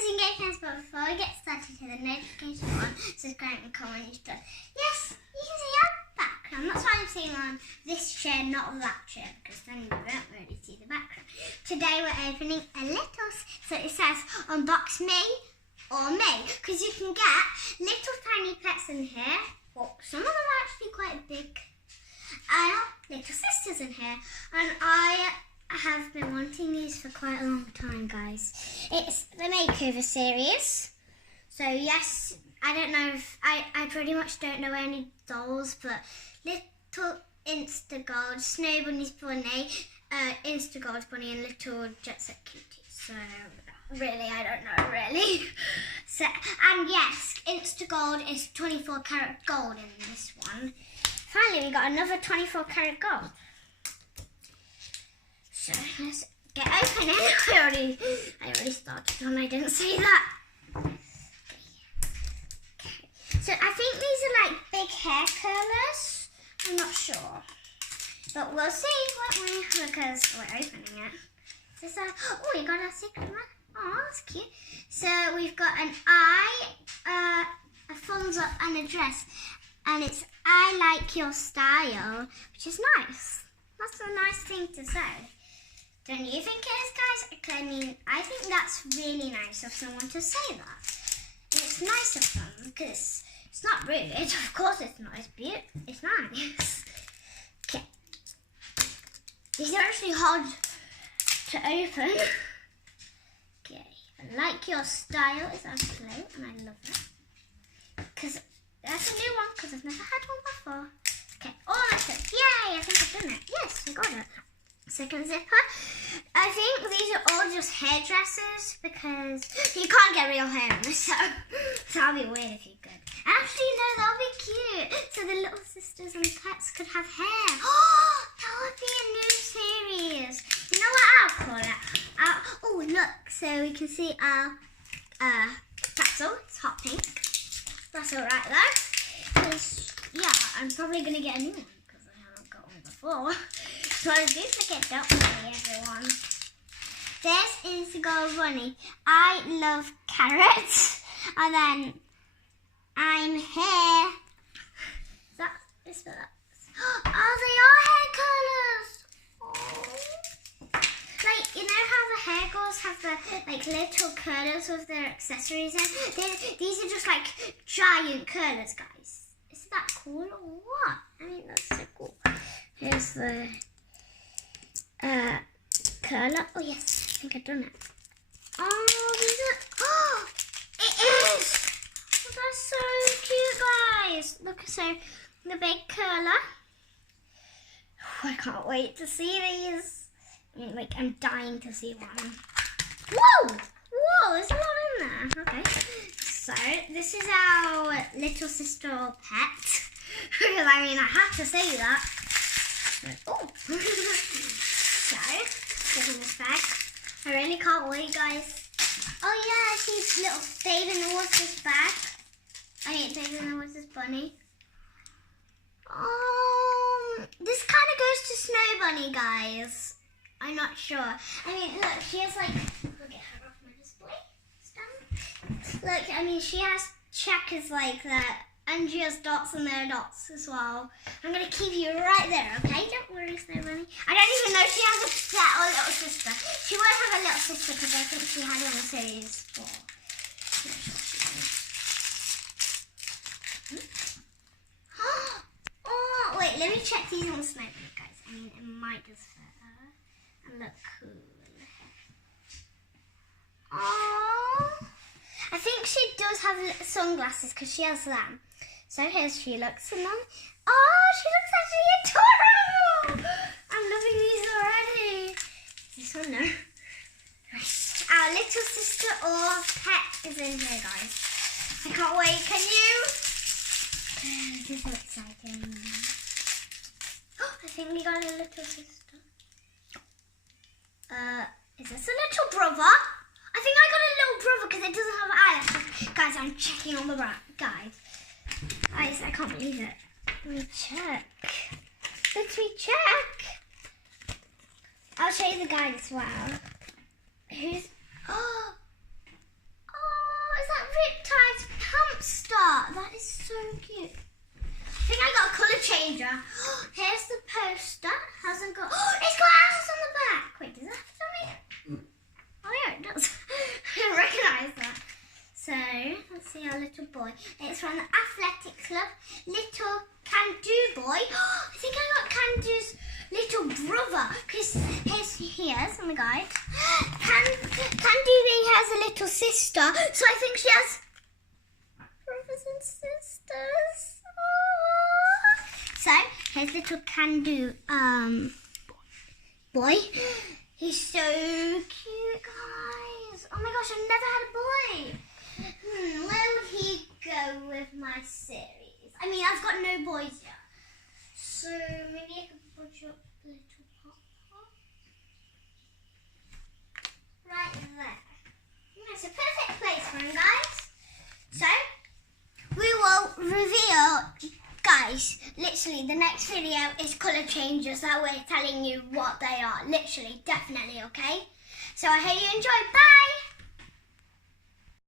guys engagement, but before we get started, hit the notification on, subscribe and comment and stuff. Yes, you can see our background. That's why I'm sitting on this chair, not that chair, because then you won't really see the background. Today we're opening a little, so it says unbox me or me, because you can get little tiny pets in here. Well, some of them are actually quite big. I have little sisters in here, and I have been wanting these for quite a long time, guys. It's the makeover series. So yes, I don't know if I pretty much don't know any dolls, but little Instagold, Snow Bunny's Bunny, Instagold's Bunny, and little Jet Set Cutie. So really, I don't know really. So and yes, Instagold is 24 karat gold in this one. Finally, we got another 24 karat gold. So let's get opening. I already started and I didn't say that. Okay. So I think these are like big hair curlers. I'm not sure, but we'll see what we because we're opening it. So oh, we got a secret one. Oh, that's cute. So we've got an eye, a thumbs up, and a dress, and it's "I like your style," which is nice. That's a nice thing to say. Don't you think it is, guys? I mean, I think that's really nice of someone to say that. It's nice of them because it's not rude. Of course it's not. It's beautiful. It's nice. Okay. These are actually hard to open. Okay. I like your style is actually, and I love it. Because that's a new one because I've never had one before. Okay. Oh, that's it. Yay! I think I've done it. Yes, I got it. Second zipper. I think these are all just hairdressers because you can't get real hair in this, so that'll be weird if you could. Actually, no, that'll be cute. So the little sisters and pets could have hair. Oh, that would be a new series. You know what I'll call it? Oh, look. So we can see our pretzel. It's hot pink. That's all right though. Because, yeah, I'm probably going to get a new one because I haven't got one before. So I do forget, don't worry, everyone. There's Instagold Bunny. I love carrots. And then I'm here. Is that? Oh, they are hair curlers. Oh. Like, you know how the hair girls have the like little curlers with their accessories in? These are just like giant curlers, guys. Isn't that cool or what? I mean, that's so cool. Here's the curler. Oh yes, I think I've done it. Oh, these are, oh, it is! Oh, that's so cute, guys. Look, so the big curler. Oh, I can't wait to see these. I mean, like, I'm dying to see one. Whoa! Whoa, there's a lot in there. Okay. So, this is our little sister pet. Because, I mean, I have to say that. Oh! So, getting this bag. I really can't wait, guys. Oh yeah, she's little Babe in the Water's bag. I mean, Babe in the Water's bunny. This kind of goes to Snow Bunny, guys. I'm not sure. I mean, look, she has like, we'll get her off my display stand. Look, I mean, she has checkers like that. And she has dots and there are dots as well. I'm going to keep you right there, okay? Don't worry, Snow Bunny. I don't even know if she has a pet or a little sister. She won't have a little sister because I think she had one in series 4. Oh, wait, let me check these on the Snow Bunny, guys. I mean, it might just fit her and look cool. Oh, I think she does have sunglasses because she has them. So here she looks, and then, oh, she looks actually adorable! I'm loving these already. This one, no. Our little sister or pet is in here, guys. I can't wait, can you? This is so exciting. Oh, I think we got a little sister. Is this a little brother? I think I got a little brother because it doesn't have eyelashes. Guys, I'm checking on the back, guys. Guys, I can't believe it. Let me check. Let me check. I'll show you the guide as well. Who's... Oh! advertised hamster. That is so cute. I think I got a colour changer. Here's the poster. Hasn't got. It's got owls on the back. Wait, does that have to me? Oh yeah, it does. I recognise that. So let's see our little boy. It's from the athletic club. Little can-do boy. I think I got can-do's little brother because here's on the guide. Can-do has a little sister, so I think she has brothers and sisters. So here's little can-do boy. He's so cute, guys. Oh my gosh, I've never had a boy. Where would he go with my series? I mean, I've got no boys yet. So maybe I could put up little Papa. Right there. That's a perfect place for him, guys. So we will reveal, guys, literally the next video is colour changes that we're telling you what they are. Literally, definitely, okay? So I hope you enjoyed. Bye!